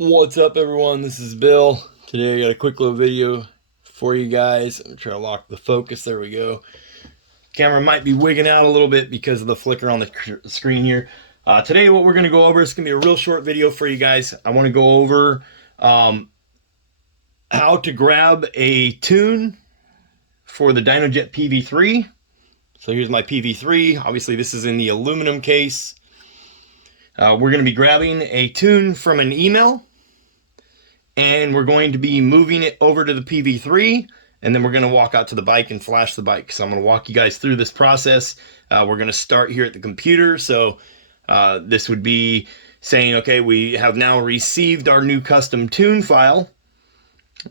What's up, everyone? This is Bill. Today I got a quick little video for you guys. I'm trying to lock the focus. There we go. Camera might be wigging out a little bit because of the flicker on the screen here. Today what we're going to go over is going to be a real short video for you guys. I want to go over how to grab a tune for the Dynojet Pv3. So here's my Pv3. Obviously this is in the aluminum case. We're going to be grabbing a tune from an email, and we're going to be moving it over to the Pv3, and then we're going to walk out to the bike and flash the bike. So I'm going to walk you guys through this process. We're going to start here at the computer. So this would be saying, okay, we have now received our new custom tune file.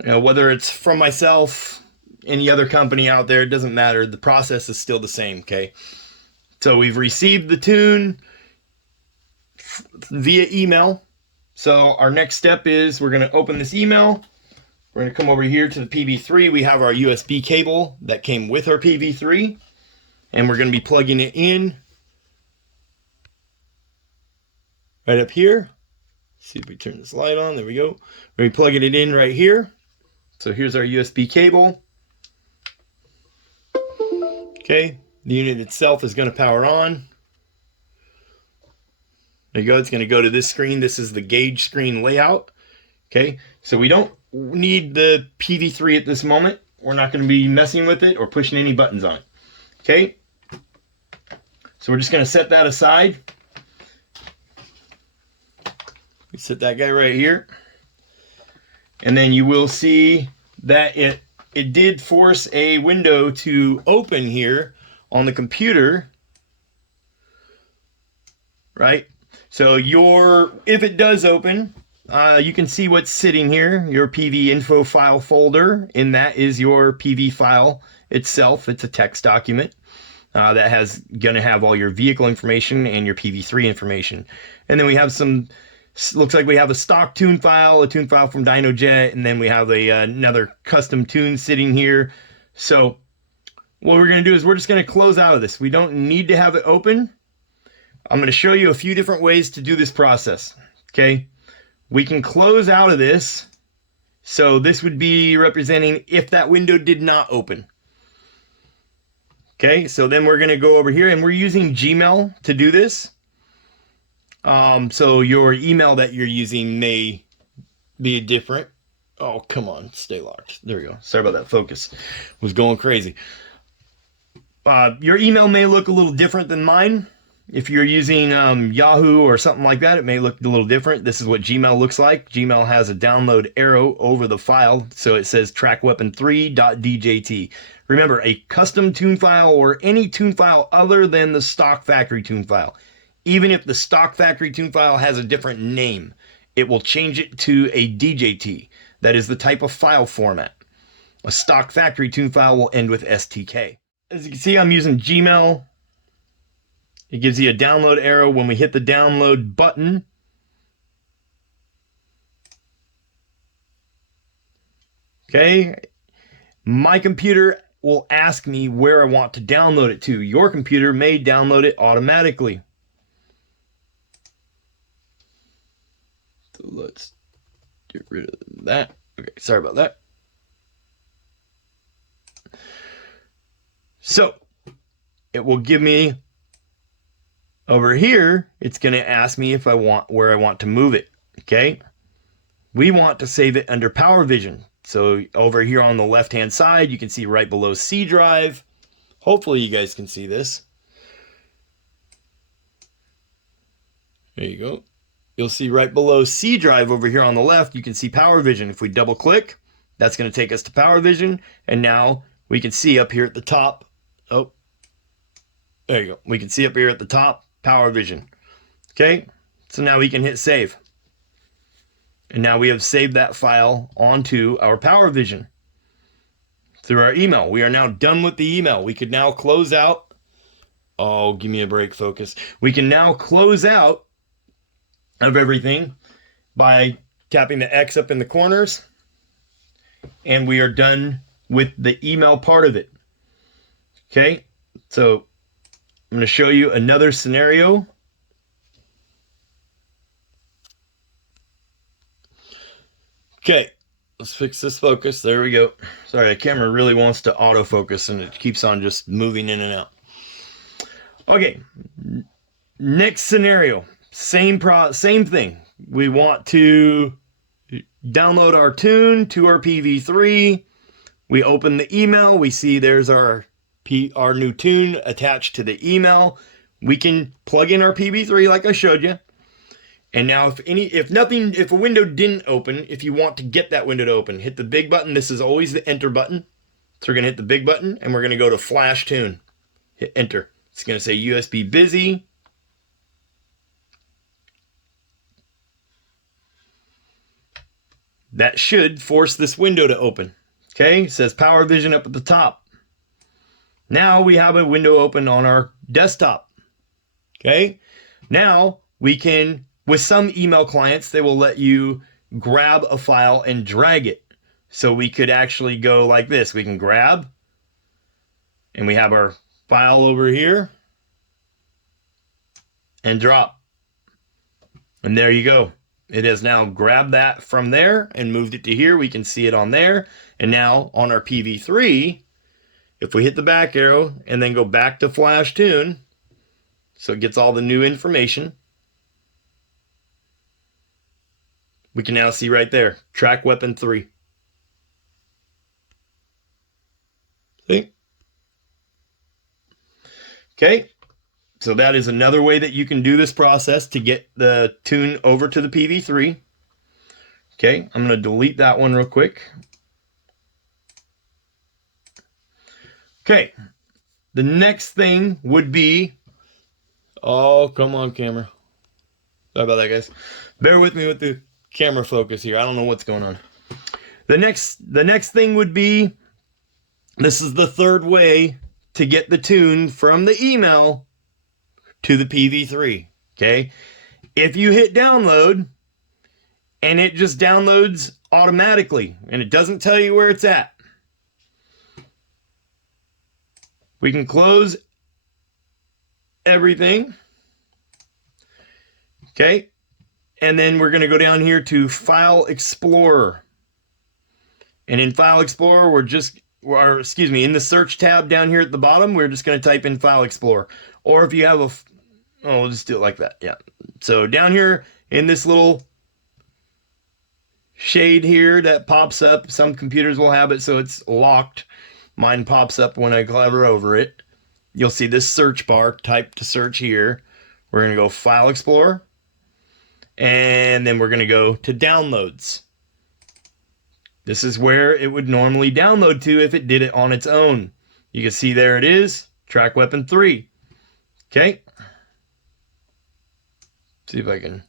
Whether it's from myself, any other company out there, it doesn't matter. The process is still the same, okay? So we've received the tune via email. So our next step is we're going to open this email. We're going to come over here to the Pv3. We have our USB cable that came with our Pv3, and we're going to be plugging it in right up here. See if we turn this light on. There we go. We're plugging it in right here. So here's our USB cable. Okay, the unit itself is going to power on. There you go. It's going to go to this screen. This is the gauge screen layout. Okay, so we don't need the Pv3 at this moment. We're not going to be messing with it or pushing any buttons on it. Okay, so we're just going to set that aside. We set that guy right here, and then you will see that it did force a window to open here on the computer, right? So if it does open, you can see what's sitting here, your PV info file folder, and that is your PV file itself. It's a text document that has gonna have all your vehicle information and your Pv3 information. And then we have looks like we have a stock tune file, a tune file from Dynojet, and then we have another custom tune sitting here. So what we're gonna do is we're just gonna close out of this. We don't need to have it open. I'm going to show you a few different ways to do this process. Okay, we can close out of this. So this would be representing if that window did not open. Okay, so then we're going to go over here, and we're using Gmail to do this. So your email that you're using may be different. Oh, come on, stay locked. There we go. Sorry about that. Focus was going crazy. Your email may look a little different than mine. If you're using Yahoo or something like that, it may look a little different. This is what Gmail looks like. Gmail has a download arrow over the file, so it says trackweapon3.djt. Remember, a custom tune file or any tune file other than the stock factory tune file, even if the stock factory tune file has a different name, it will change it to a DJT. That is the type of file format. A stock factory tune file will end with STK. As you can see, I'm using Gmail. It gives you a download arrow when we hit the download button. Okay, my computer will ask me where I want to download it to. Your computer may download it automatically. So let's get rid of that. Okay, sorry about that. So it will give me over here, it's going to ask me if I want where I want to move it. Okay, we want to save it under Power Vision. So over here on the left hand side, you can see right below C drive. Hopefully you guys can see this. There you go. You'll see right below C drive over here on the left, you can see Power Vision. If we double click, that's going to take us to Power Vision. And now we can see up here at the top. Oh, there you go. We can see up here at the top, Power Vision. Okay, so now we can hit save. And now we have saved that file onto our Power Vision through our email. We are now done with the email. We could now close out. Oh, give me a break, focus. We can now close out of everything by tapping the X up in the corners. And we are done with the email part of it. Okay, so I'm going to show you another scenario. Okay, let's fix this focus. There we go. Sorry, the camera really wants to autofocus and it keeps on just moving in and out. Okay, next scenario, same thing. We want to download our tune to our Pv3. We open the email. We see there's our new tune attached to the email. We can plug in our Pv3 like I showed you. And now if a window didn't open, if you want to get that window to open, hit the big button. This is always the enter button. So we're going to hit the big button and we're going to go to flash tune. Hit enter. It's going to say USB busy. That should force this window to open. Okay, it says Power Vision up at the top. Now we have a window open on our desktop. Okay, now we can, with some email clients, they will let you grab a file and drag it. So we could actually go like this. We can grab, and we have our file over here, and drop. And there you go. It has now grabbed that from there and moved it to here. We can see it on there. And now on our Pv3, if we hit the back arrow and then go back to flash tune, so it gets all the new information, we can now see right there, track weapon 3. See? Okay. So that is another way that you can do this process to get the tune over to the Pv3. Okay, I'm going to delete that one real quick. Okay, the next thing would be, oh, come on, camera. Sorry about that, guys. Bear with me with the camera focus here. I don't know what's going on. The next thing would be, this is the third way to get the tune from the email to the Pv3. Okay, if you hit download and it just downloads automatically and it doesn't tell you where it's at, we can close everything. Okay, and then we're going to go down here to File Explorer, and in File Explorer in the search tab down here at the bottom, we're just going to type in File Explorer. Or if you have we'll just do it like that. Yeah. So down here in this little shade here that pops up, some computers will have it so it's locked. Mine pops up when I hover over it. You'll see this search bar, type to search here. We're going to go File Explorer. And then we're going to go to Downloads. This is where it would normally download to if it did it on its own. You can see there it is, Track Weapon 3. Okay. See if I can.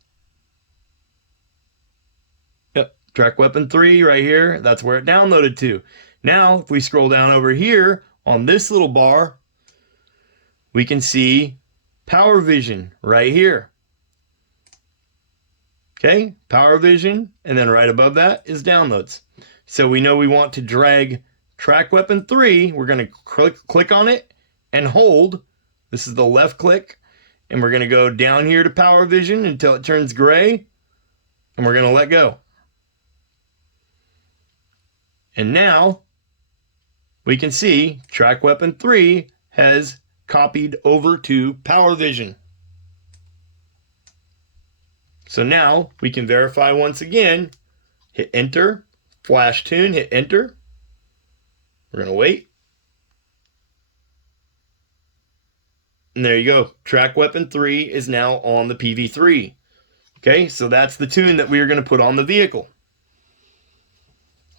Yep, Track Weapon 3 right here. That's where it downloaded to. Now, if we scroll down over here on this little bar, we can see Power Vision right here. Okay, Power Vision, and then right above that is Downloads. So we know we want to drag Track Weapon 3. We're going to click on it and hold. This is the left click. And we're going to go down here to Power Vision until it turns gray. And we're going to let go. And now we can see Track Weapon 3 has copied over to Power Vision. So now we can verify once again. Hit enter. Flash tune. Hit enter. We're going to wait. And there you go. Track Weapon 3 is now on the Pv3. Okay, so that's the tune that we are going to put on the vehicle.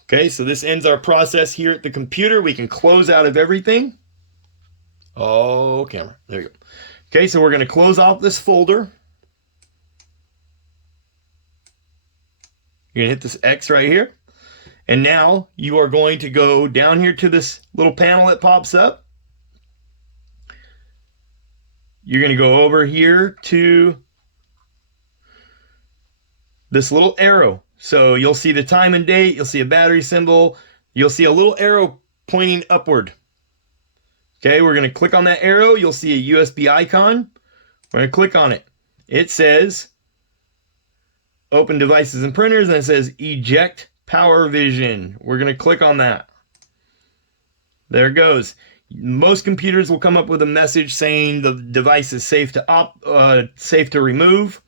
Okay, so this ends our process here at the computer. We can close out of everything. Oh, camera. There you go. Okay, so we're going to close off this folder. You're going to hit this X right here. And now you are going to go down here to this little panel that pops up. You're going to go over here to this little arrow. So you'll see the time and date. You'll see a battery symbol. You'll see a little arrow pointing upward. Okay, we're going to click on that arrow. You'll see a USB icon. We're going to click on it. It says Open Devices and Printers, and it says Eject Power Vision. We're going to click on that. There it goes. Most computers will come up with a message saying the device is safe to remove.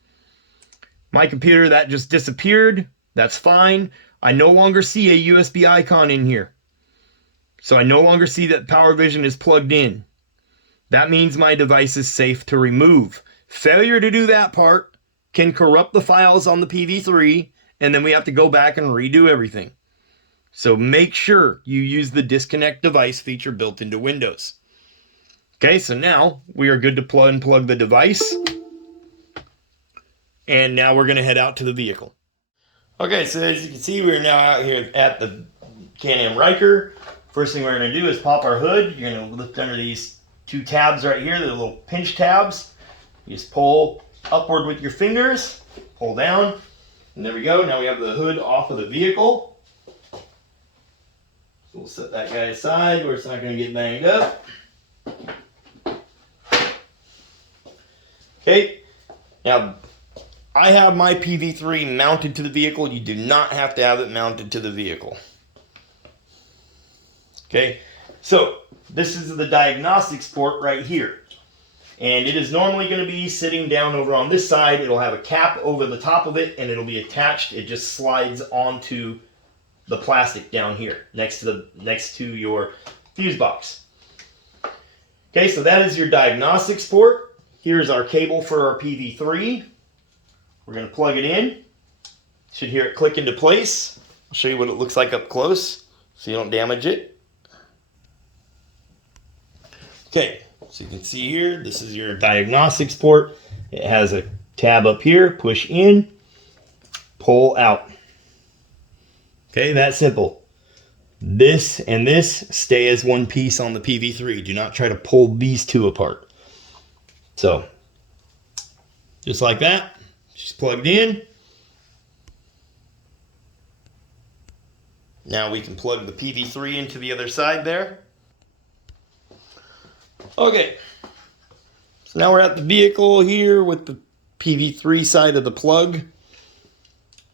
My computer, that just disappeared. That's fine. I no longer see a USB icon in here. So I no longer see that Power Vision is plugged in. That means my device is safe to remove. Failure to do that part can corrupt the files on the PV3, and then we have to go back and redo everything. So make sure you use the disconnect device feature built into Windows. Okay, so now we are good to unplug the device. And now we're going to head out to the vehicle. Okay, so as you can see, we're now out here at the Can-Am Ryker. First thing we're going to do is pop our hood. You're going to lift under these two tabs right here. They're little pinch tabs. You just pull upward with your fingers, pull down, and there we go. Now we have the hood off of the vehicle. So we'll set that guy aside where it's not going to get banged up. Okay, now I have my PV3 mounted to the vehicle. You do not have to have it mounted to the vehicle. Okay, so this is the diagnostics port right here. And it is normally going to be sitting down over on this side. It'll have a cap over the top of it and it'll be attached. It just slides onto the plastic down here next to your fuse box. Okay, so that is your diagnostics port. Here's our cable for our PV3. We're going to plug it in. Should hear it click into place. I'll show you what it looks like up close so you don't damage it. Okay, so you can see here, this is your diagnostics port. It has a tab up here, push in, pull out. Okay, that's simple. This and this stay as one piece on the PV3. Do not try to pull these two apart. So, just like that, she's plugged in. Now we can plug the PV3 into the other side there. Okay, so now we're at the vehicle here with the PV3 side of the plug.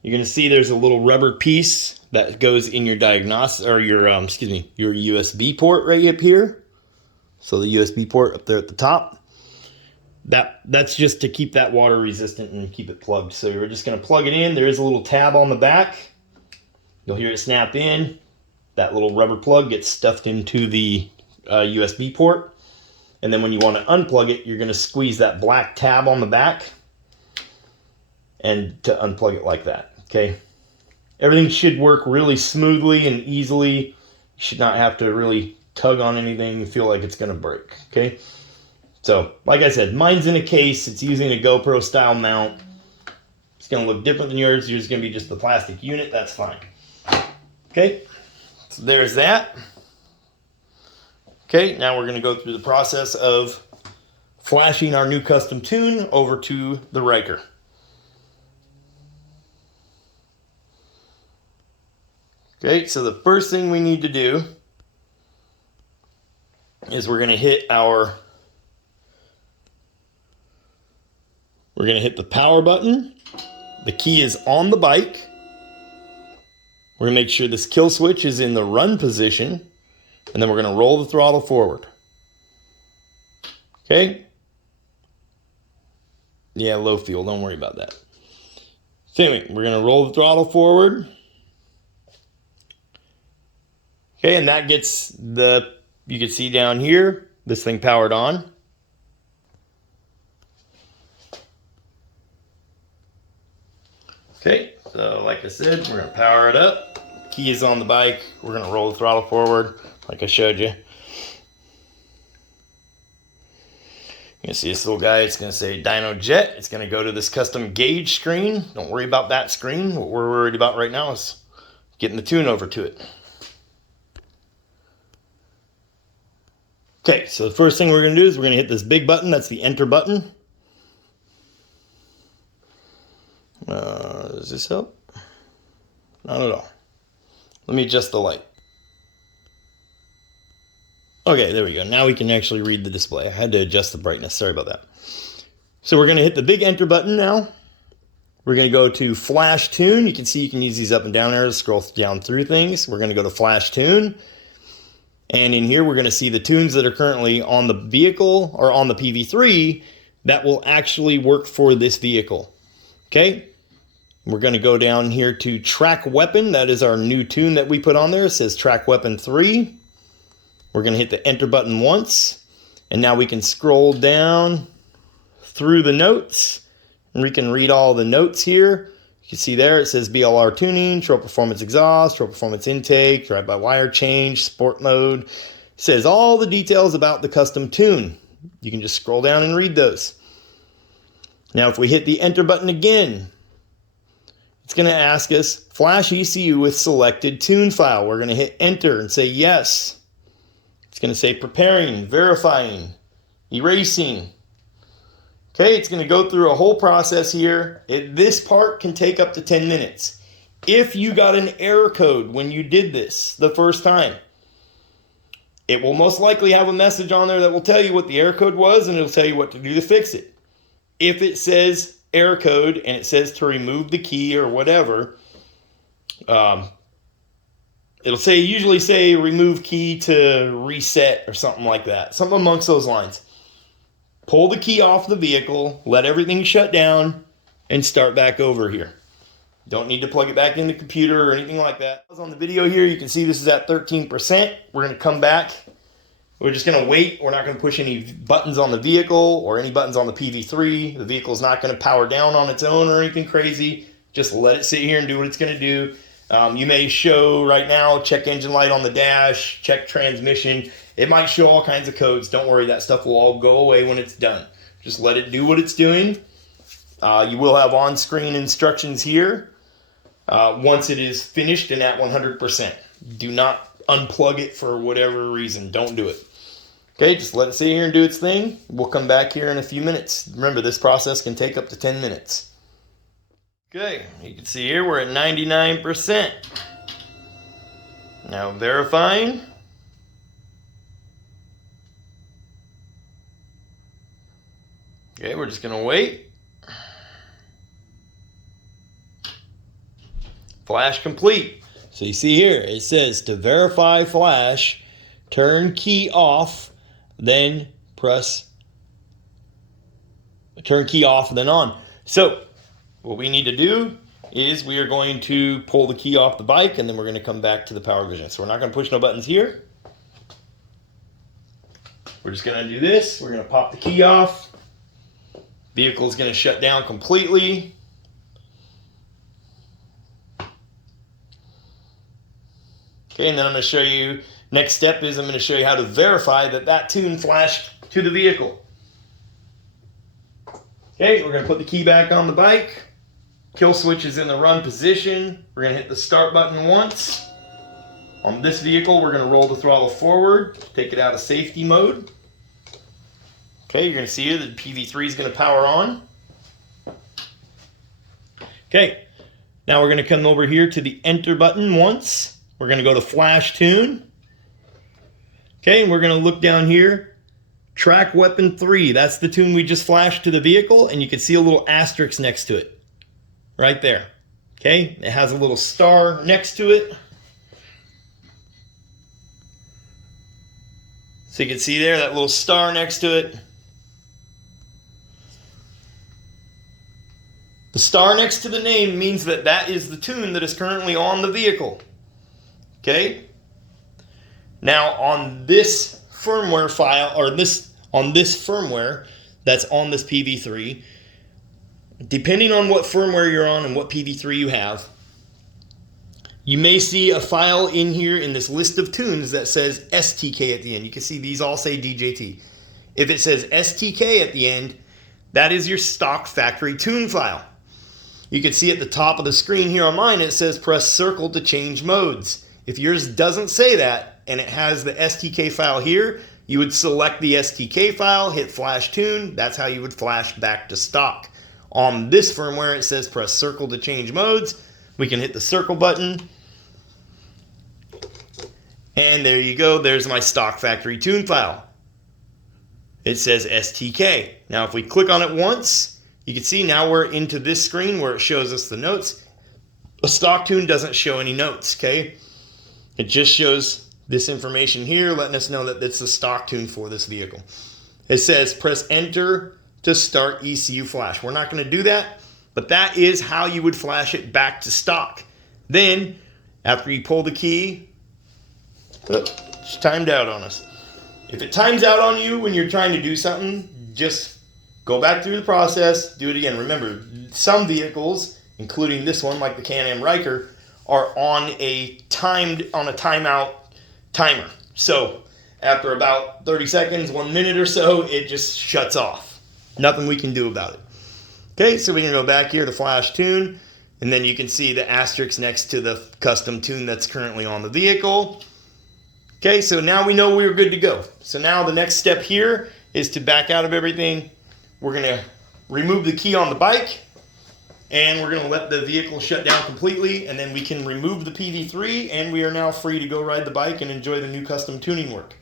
You're going to see there's a little rubber piece that goes in your diagnostic or your USB port right up here. So the USB port up there at the top. That's just to keep that water resistant and keep it plugged. So we're just going to plug it in. There is a little tab on the back. You'll hear it snap in. That little rubber plug gets stuffed into the USB port. And then when you want to unplug it, you're going to squeeze that black tab on the back and to unplug it like that. Okay. Everything should work really smoothly and easily. You should not have to really tug on anything and feel like it's going to break. Okay. So, like I said, mine's in a case. It's using a GoPro style mount. It's going to look different than yours. Yours is going to be just the plastic unit. That's fine. Okay. So there's that. Okay, now we're going to go through the process of flashing our new custom tune over to the Ryker. Okay, so the first thing we need to do is we're going to hit the power button. The key is on the bike. We're going to make sure this kill switch is in the run position. And then we're going to roll the throttle forward. Okay? Yeah, low fuel. Don't worry about that. So anyway, we're going to roll the throttle forward. Okay, and that gets you can see down here, this thing powered on. Okay, so like I said, we're going to power it up. Key is on the bike. We're going to roll the throttle forward like I showed you. You can see this little guy. It's going to say Dynojet. It's going to go to this custom gauge screen. Don't worry about that screen. What we're worried about right now is getting the tune over to it. Okay, so the first thing we're going to do is we're going to hit this big button. That's the enter button. Does this help? Not at all. Let me adjust the light. Okay, there we go. Now we can actually read the display. I had to adjust the brightness. Sorry about that. So we're going to hit the big enter button now. We're going to go to Flash Tune. You can see you can use these up and down arrows to scroll down through things. We're going to go to Flash Tune. And in here, we're going to see the tunes that are currently on the vehicle or on the PV3 that will actually work for this vehicle. Okay. We're going to go down here to Track Weapon. That is our new tune that we put on there. It says Track Weapon 3. We're going to hit the enter button once. And now we can scroll down through the notes. And we can read all the notes here. You can see there it says BLR tuning, short performance exhaust, short performance intake, drive-by-wire change, sport mode. It says all the details about the custom tune. You can just scroll down and read those. Now if we hit the enter button again, it's going to ask us flash ECU with selected tune file. We're going to hit enter and say yes. It's going to say preparing, verifying, erasing. Okay, it's going to go through a whole process here. This part can take up to 10 minutes. If you got an error code when you did this the first time, it will most likely have a message on there that will tell you what the error code was, and it'll tell you what to do to fix it. If it says error code and it says to remove the key or whatever, it'll usually say remove key to reset or something like that. Something amongst those lines. Pull the key off the vehicle, let everything shut down, and start back over here. Don't need to plug it back in the computer or anything like that. On the video here, you can see this is at 13%. We're going to come back. We're just going to wait. We're not going to push any buttons on the vehicle or any buttons on the PV3. The vehicle is not going to power down on its own or anything crazy. Just let it sit here and do what it's going to do. You may show right now, check engine light on the dash, check transmission. It might show all kinds of codes. Don't worry, that stuff will all go away when it's done. Just let it do what it's doing. You will have on-screen instructions here once it is finished and at 100%. Do not unplug it for whatever reason. Don't do it. Okay, just let it sit here and do its thing. We'll come back here in a few minutes. Remember, this process can take up to 10 minutes. Okay, you can see here we're at 99%. Now verifying. Okay, we're just going to wait. Flash complete. So you see here, it says to verify flash, turn key off, then press turn key off, then on. So what we need to do is we are going to pull the key off the bike, and then we're going to come back to the power vision. So we're not going to push no buttons here. We're just going to do this. We're going to pop the key off. Vehicle is going to shut down completely. Okay, and then I'm going to show you, next step is I'm going to show you how to verify that that tune flashed to the vehicle. Okay, we're going to put the key back on the bike. Kill switch is in the run position. We're going to hit the start button once. On this vehicle, we're going to roll the throttle forward, take it out of safety mode. Okay, you're going to see here that PV3 is going to power on. Okay, now we're going to come over here to the enter button once. We're going to go to flash tune. Okay, and we're going to look down here. Track Weapon 3, that's the tune we just flashed to the vehicle, and you can see a little asterisk next to it. Right there. Okay, it has a little star next to it. So you can see there, that little star next to it. The star next to the name means that that is the tune that is currently on the vehicle. Okay? Now on this firmware file, or on this firmware that's on this PV3, depending on what firmware you're on and what PV3 you have, you may see a file in here in this list of tunes that says STK at the end. You can see these all say DJT. If it says STK at the end, that is your stock factory tune file. You can see at the top of the screen here on mine, it says press circle to change modes. If yours doesn't say that and it has the STK file here, you would select the STK file, hit flash tune. That's how you would flash back to stock. On this firmware, it says press circle to change modes. We can hit the circle button. And there you go. There's my stock factory tune file. It says STK. Now, if we click on it once, You can see now we're into this screen where it shows us the notes. A stock tune doesn't show any notes, okay? It just shows this information here, letting us know that it's the stock tune for this vehicle. It says press enter to start ECU flash. We're not going to do that, but that is how you would flash it back to stock. Then, after you pull the key, it's timed out on us. If it times out on you when you're trying to do something, just go back through the process, do it again. Remember, some vehicles, including this one, like the Can-Am Ryker, are on a timeout timer. So after about 30 seconds, 1 minute or so, it just shuts off. Nothing we can do about it. Okay, so we can go back here to flash tune, and then you can see the asterisk next to the custom tune that's currently on the vehicle. Okay, so now we know we're good to go. So now the next step here is to back out of everything. We're gonna remove the key on the bike, and we're gonna let the vehicle shut down completely, and then we can remove the PV3, and we are now free to go ride the bike and enjoy the new custom tuning work.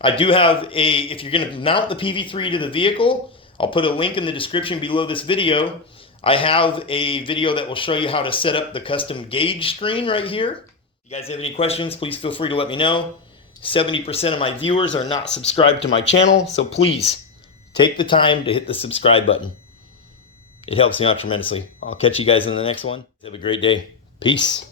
I do have if you're gonna mount the PV3 to the vehicle, I'll put a link in the description below this video. I have a video that will show you how to set up the custom gauge screen right here. If you guys have any questions, please feel free to let me know. 70% of my viewers are not subscribed to my channel, so please take the time to hit the subscribe button. It helps me out tremendously. I'll catch you guys in the next one. Have a great day. Peace.